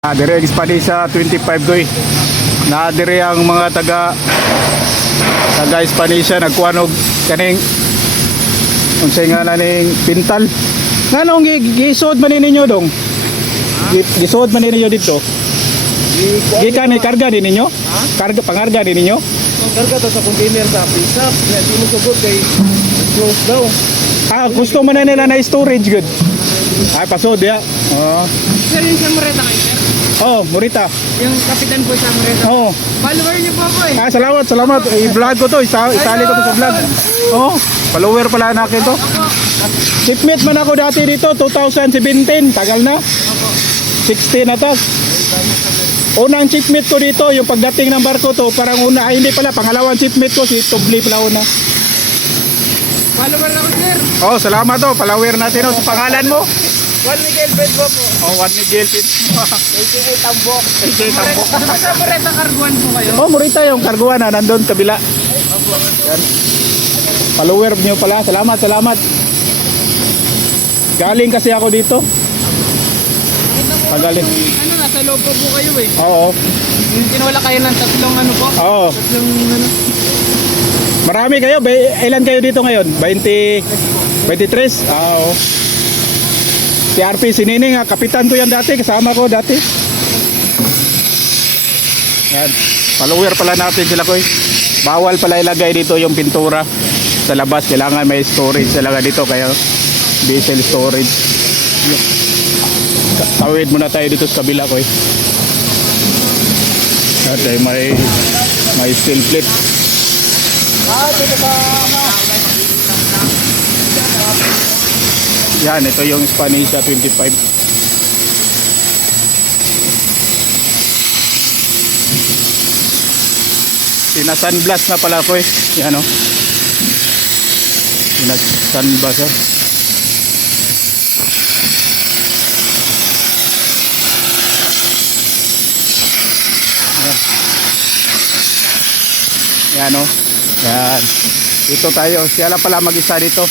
Dire Spanish sa 25 doy. Na dire ang mga taga Hispanisya nagkuan og kaning unsay nga naning pintal. Nganong gisod man ninyo dong? Gisod man ninyo dito. Gikan ni karga din ninyo? Karga pangarga din ninyo? Karga to sa container sa pisap. Yan di mo sugod kay close daw. Gusto man na nila na storage good. Ay pasod ya. Sir, yung sa Moreta kayo, sir? Oh, Morita. Yung kapitan po sa Moreta. Oh. Follower niyo po ako eh. Salamat. I-vlog ko to. Isali ko to sa vlog. Oh, follower pala na akin to. Shipmate man ako dati dito, 2017. Tagal na. 16 na to. Unang shipmate ko dito, yung pagdating ng barko to, parang hindi pala, pangalawang shipmate ko, si Tubli pala una. Follower ako, sir. Oh, salamat to. Follower natin sa pangalan mo. Juan Miguel Bedwa po. Oh, Juan Miguel Pit. AKA Tambok. AKA Tambok. Sa Moreta Carguan po kayo? Oh, Morita yung karguan na nandun kabila. Yan. Follower nyo pala. Salamat. Galing kasi ako dito. Galing. Ano, nasa loob po kayo eh. Oo. Yung tinawala kayo ng tatlong ano po? Oo. Tatlong ano. Marami kayo. Ilan kayo dito ngayon? 23? Oo. Si RP, si Nining, kapitan ko yan dati. Kasama ko dati. Yan. Follower pala natin sila ko. Bawal pala ilagay dito yung pintura sa labas. Kailangan may storage talaga dito. Kaya diesel storage. Tawid muna tayo dito sa kabila ko. At may steel plate. Dito ba? Yan, ito yung Spanish 25. Sina-sunblast na pala ko Yan o. Sina-sunblast Yan o. Yan. Ito tayo. Siya lang pala mag-isa dito.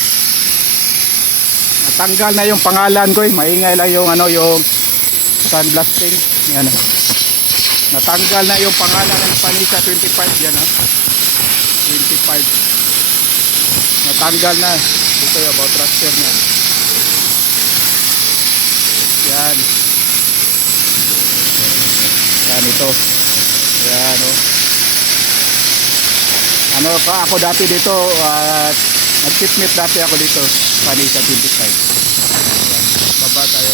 Natanggal na yung pangalan ko Maingay lang yung yung sunblasting. Yan o. Natanggal na yung pangalan ng Spanish 25. Yan o. 25. Natanggal na. Dito yung about transfer niya. Yan. Yan ito. Yan o. Ano pa ako dati dito nag-shipmate dati ako dito Spanish 25. Yan. Baba tayo.